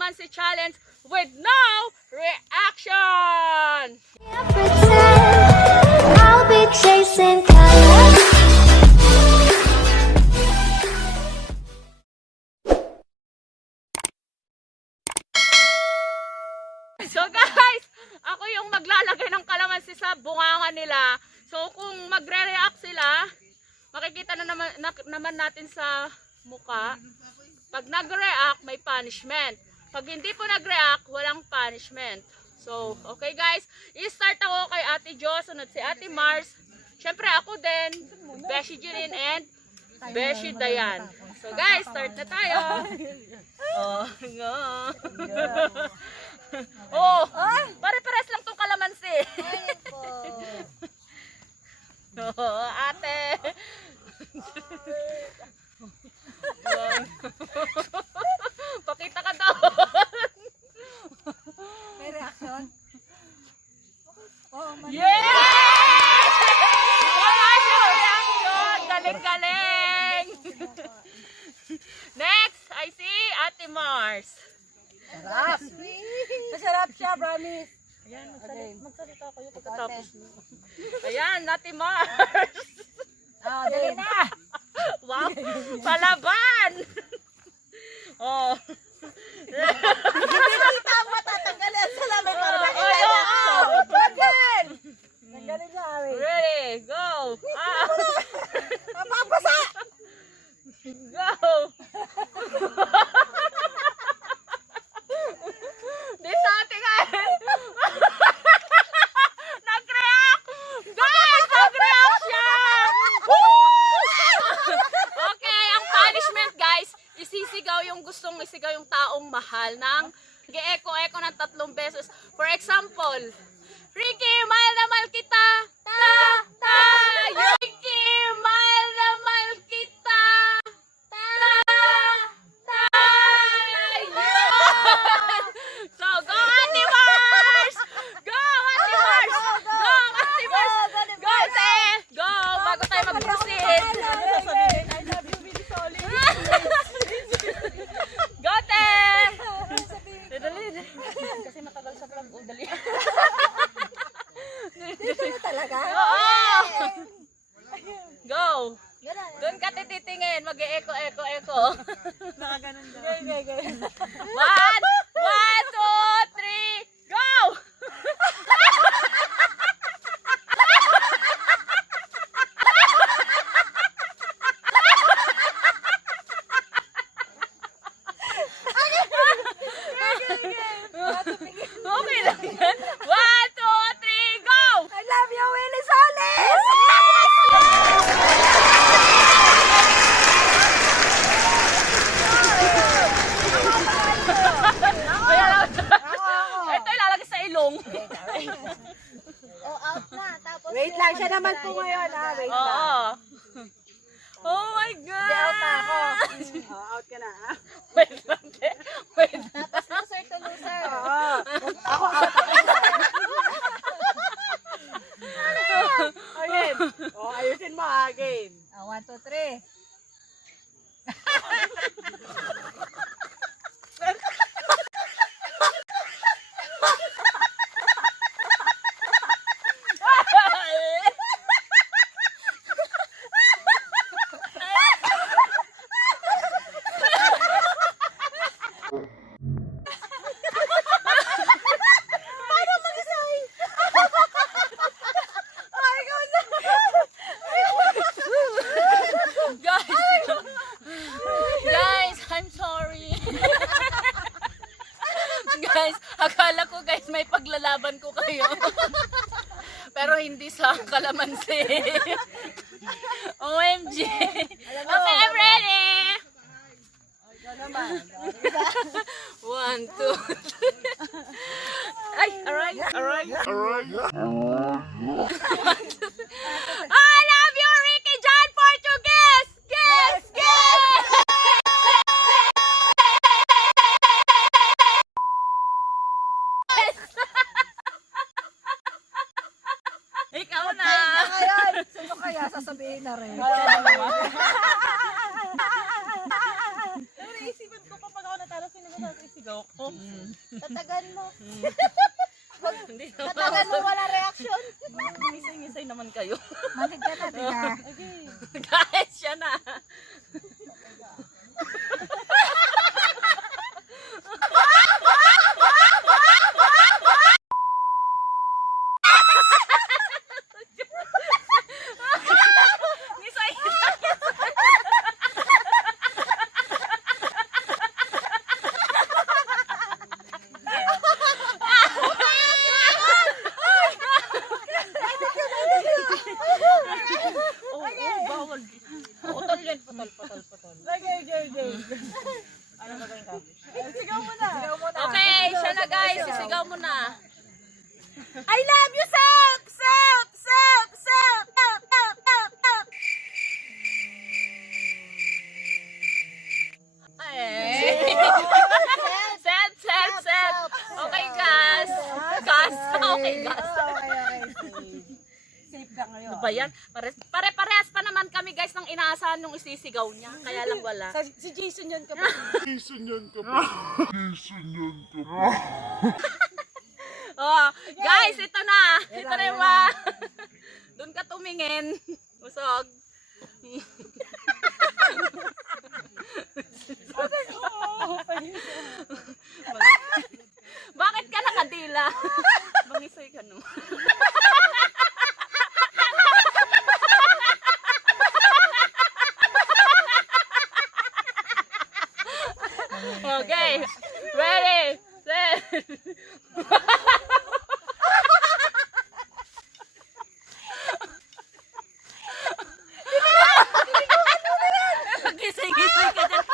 Kalamansi Challenge with no reaction! I'll be chasing colors. So guys, ako yung maglalagay ng kalamansi sa bunganga nila. So kung magre-react sila, makikita naman natin sa muka. Pag nag-react, may punishment. Pag hindi po nag-react, walang punishment. So, okay guys, i-start ako kay Ate Jo, sunod si Ate Mars. Syempre ako din, Beshi Jeline and Beshi Dayan. So guys, start na tayo. Oh, go. Oh, pare-pares lang tong kalamansi. Oh, ate. Pakita ka daw. May reaction? Oh, Yeah! Reaction! Galing-galing! Next, I see Ate Mars. Sarap! Masarap siya, promise! Ayan, magsalita ko yung pagkatapos. Ayan, Ate Mars. Oh, dali na! Wow, palaban! Oh. Hindi kita mo tatanggalin sa lamin para Oh, makilala oh, ako. oh. Tanggal! Tanggalin na, Ari. Ready, go! Ah. Mapapasa! Go! This ating nag-react! Guys, nag-react siya! Okay, ang punishment guys, isisigaw yung gustong isigaw yung taong mahal ng ge-echo-echo ng 3 beses. For example, Ricky, mahal na mahal kita! Ricky, mahal na mahal kita! So, go Ate Mars! Go Ate Mars! Go Ate Mars! Go te! Go! Bago tayo mag-proceed! I love you, Billy Solid. Go te! Dali. Kasi matagal sa vlog. Oh, dali. Dito na talaga? Oo! Go! Doon ka tititingin. Mag-e-echo. Nakaganon daw. Okay. 1, 2, 3, go! Okay lang yan. 1, 2, 3, go! I love you, Willie Solis! Ito ilalagay sa ilong. Oh, out na. Tapos Wait lang, siya naman po ngayon, ha? Wait lang. Oo. Oh my God! Hindi, out na ako. Out ka na, ha? Wait lang. Wait. tapos loser to loser. Oo. Ako, out ako. Again. Oh, ayusin mo, again. 1, 2, 3. Guys, I'm sorry. Guys, akala ko guys may paglalaban ko kayo. Pero hindi sa kalamansi. OMG. Okay, I'm ready. Ikaw naman. 1, 2, 3. Ay, alright. I love you, Ricky John Portuguese! Yes! Ikaw na! Ngayon, sino kaya sasabihin na rin? Pero naisipan ko kapag ako natalo, sino na Sisigaw ko. Tatagan mo. Hindi naman. Tatagan mo, wala reaction. Ngisay-ngisay naman kayo. Manig ka natin ha. Guys, siya na. Ngisay. Bawal. Putol yan, putol. Lagay. Ano gagawin ka? Sigaw mo na. Okay, siya na guys. Sisigaw mo na. I love you, Sep! Sep! Sep! Sep! Sep! Sep! Sep! Sep! Set. Okay, gas. Gas. Okay, gas. Safe ka ngayon. Ano ba yan? Pare-parehas pa naman kami guys ng inaasahan yung isisigaw niya. Kaya lang wala. Si Jason yun kapag. Oh, guys, ito na. Ito na yung doon ka tumingin. Usog. Bakit ka nakadila? Bangisoy ka no. Okay. Ready. Set. Gising ka dyan.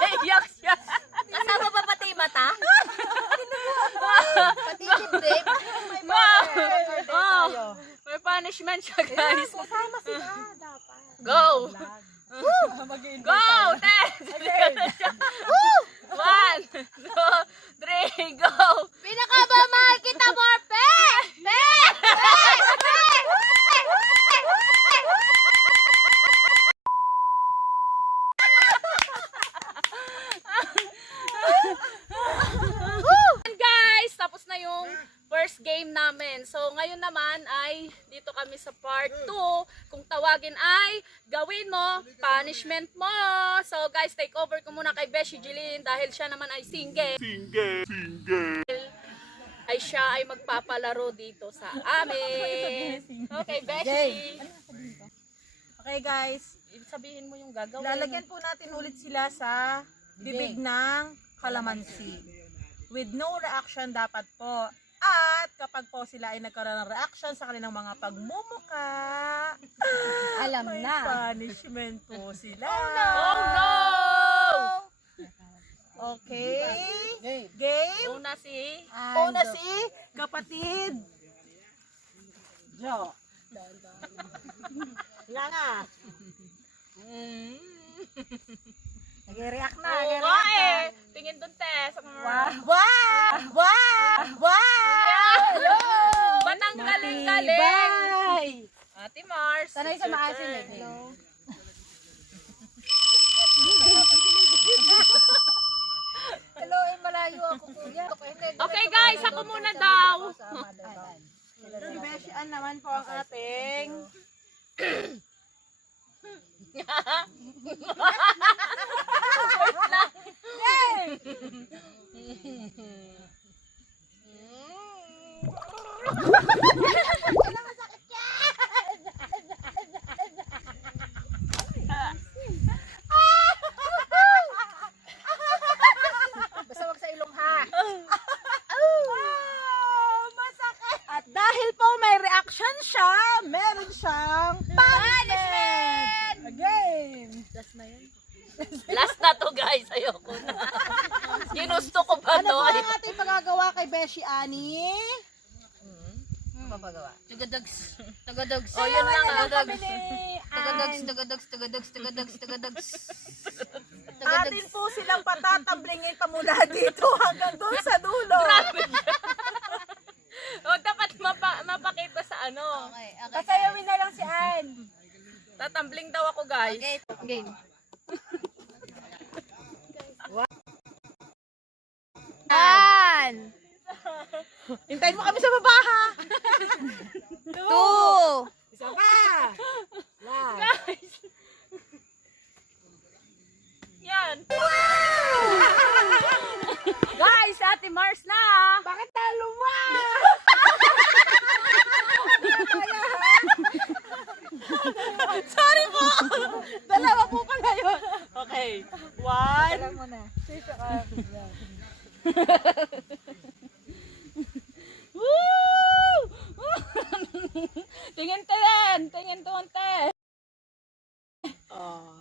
Naiyak siya. Kasama pa pati yung mata? Pati yung dibdib? Oh, may punishment siya guys. Kasama sila dapat. Go! Go! Test! One, two, three, go! Pinaka ba makikita mo, Pe? Pe! And guys, tapos na yung first game namin. So ngayon naman ay dito kami sa part 2. Kung tawagin ay gawin mo, punishment mo. So guys, take over ko muna kay Beshi Jeline dahil siya naman ay single. Ay siya ay magpapalaro dito sa amin. Okay, Beshi. Okay guys, Sabihin mo yung gagawin. lalagyan po natin ulit sila sa bibig ng kalamansi. With no reaction dapat po. At kapag po sila ay nagkaroon ng reaction sa kanilang mga pagmumuka, Alam may na. punishment po sila. Oh no! Okay? Game? Una si... Una si kapatid Jo. Nga nga. Nag-react na. Oo nga eh. Tingin dun, Tess. Wow! Ba't ang galing-galing? Bye! Ate Mars. Sanay sa maasin eh. Hello, malayo ako kuya. Okay guys, ako muna daw. Si Beshi Ann naman po ang ating Basta wag sa ilong ha. masakit. At dahil po may reaction siya, meron siyang punishment! Again! Last na to guys, ayoko na. Ginusto ko ba Ano to? po ang ating pagagawa kay Beshi Ani? Papagawa. Tagadags. Tagadags. Oh, yun lang. Kami ni Tagadags, Ann. tagadags, tagadags, tagadags, tagadags. Atin po silang patatablingin pa mula dito hanggang doon sa dulo. O, dapat mapakita sa ano. Okay, okay. Pasayawin na lang si Ann. Tatambling daw ako, guys. Okay, game. One. Hintayin mo kami sa baba ha. Two. Isa pa. Last. Guys. Yan. Guys, Ate Mars na. Bakit talo mo? Sorry po. Dalawa po pala yun. Okay. One. Alam mo na. Woo! Tingin to yan. Tingin to onte.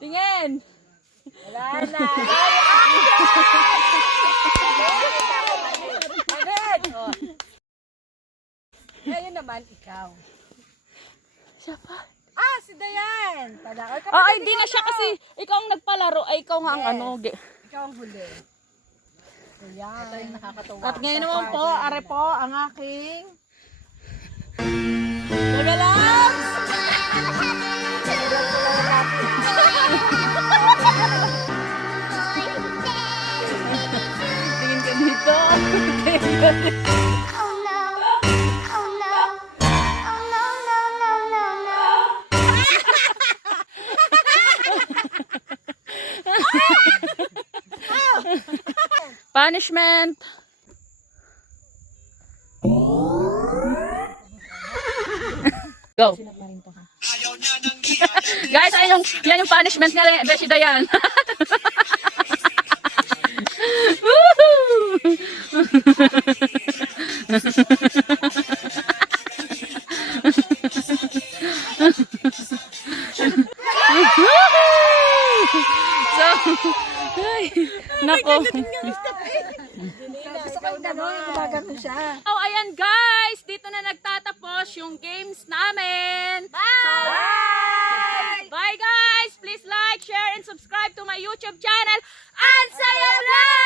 Tingin. Wala na. Agad. Ngayon naman, ikaw. Siya pa. Ah, si Dayan. Tada. Ay, hindi na siya kasi ikaw ang nagpalaro. Ay, ikaw nga ang ano. Ikaw ang huli. Ayan. Ito yung nakakatuwa. At ngayon naman po, are po ang aking Tagalags! Tingin ka dito. Oh no. Oh no. Oh no, no, no, no, no. Punishment. Go. Guys, yan yung punishment niya, Beshi Dayan. Woohoo! So, ay, nako. Gusto ko yung gano'n, gumagano siya. Oh, ayan guys, dito na nagtatapos yung games namin. Bye! So, bye guys! Please like, share, and subscribe to my YouTube channel. And Saya Vlog!